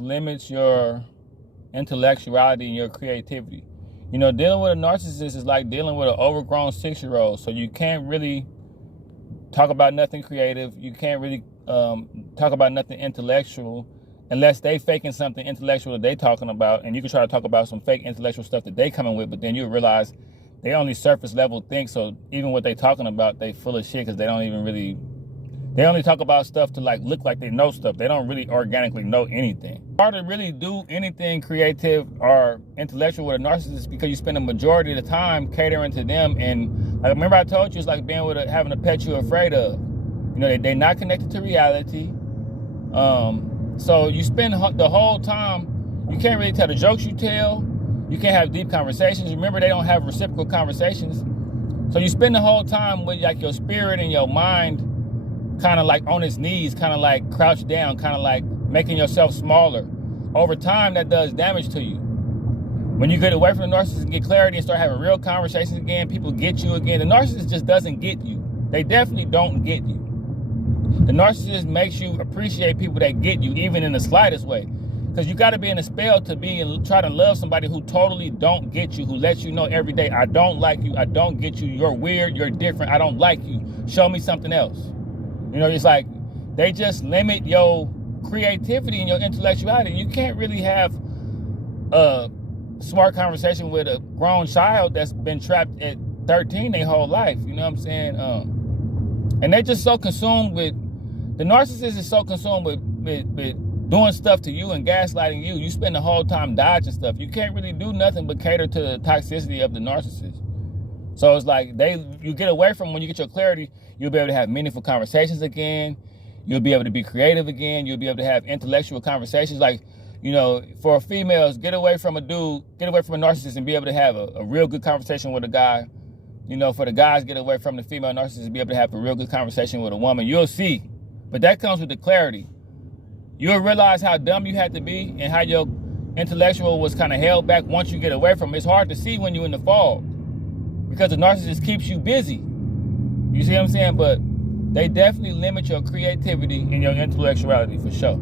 limits your intellectuality and your creativity. You know, dealing with a narcissist is like dealing with an overgrown 6-year-old. So you can't really talk about nothing creative. You can't really talk about nothing intellectual unless they faking something intellectual that they talking about, and you can try to talk about some fake intellectual stuff that they coming with, but then you realize they only surface level think. So even what they talking about, they full of shit because they only talk about stuff to like look like they know stuff. They don't really organically know anything. It's hard to really do anything creative or intellectual with a narcissist because you spend a majority of the time catering to them. And like, remember I told you, it's like being with having a pet you're afraid of. You know, they're not connected to reality. So you spend the whole time, you can't really tell the jokes you tell. You can't have deep conversations. Remember, they don't have reciprocal conversations. So you spend the whole time with like your spirit and your mind kind of like on its knees, kind of like crouched down, kind of like making yourself smaller. Over time, that does damage to you. When you get away from the narcissist and get clarity and start having real conversations again, people get you again. The narcissist just doesn't get you. They definitely don't get you. The narcissist makes you appreciate people that get you, even in the slightest way. Because you got to be in a spell to be and try to love somebody who totally don't get you, who lets you know every day, I don't like you, I don't get you, you're weird, you're different, I don't like you, show me something else. You know, it's like they just limit your creativity and your intellectuality. You can't really have a smart conversation with a grown child that's been trapped at 13 their whole life. You know what I'm saying? And they're just so consumed with, the narcissist is so consumed with doing stuff to you and gaslighting you. You spend the whole time dodging stuff. You can't really do nothing but cater to the toxicity of the narcissist. So it's like you get away from, when you get your clarity, you'll be able to have meaningful conversations again. You'll be able to be creative again. You'll be able to have intellectual conversations. Like, you know, for females, get away from a dude, get away from a narcissist and be able to have a real good conversation with a guy. You know, for the guys, get away from the female narcissist and be able to have a real good conversation with a woman. You'll see. But that comes with the clarity. You'll realize how dumb you had to be and how your intellectual was kind of held back once you get away from it. It's hard to see when you're in the fog because the narcissist keeps you busy. You see what I'm saying? But they definitely limit your creativity and your intellectuality for sure.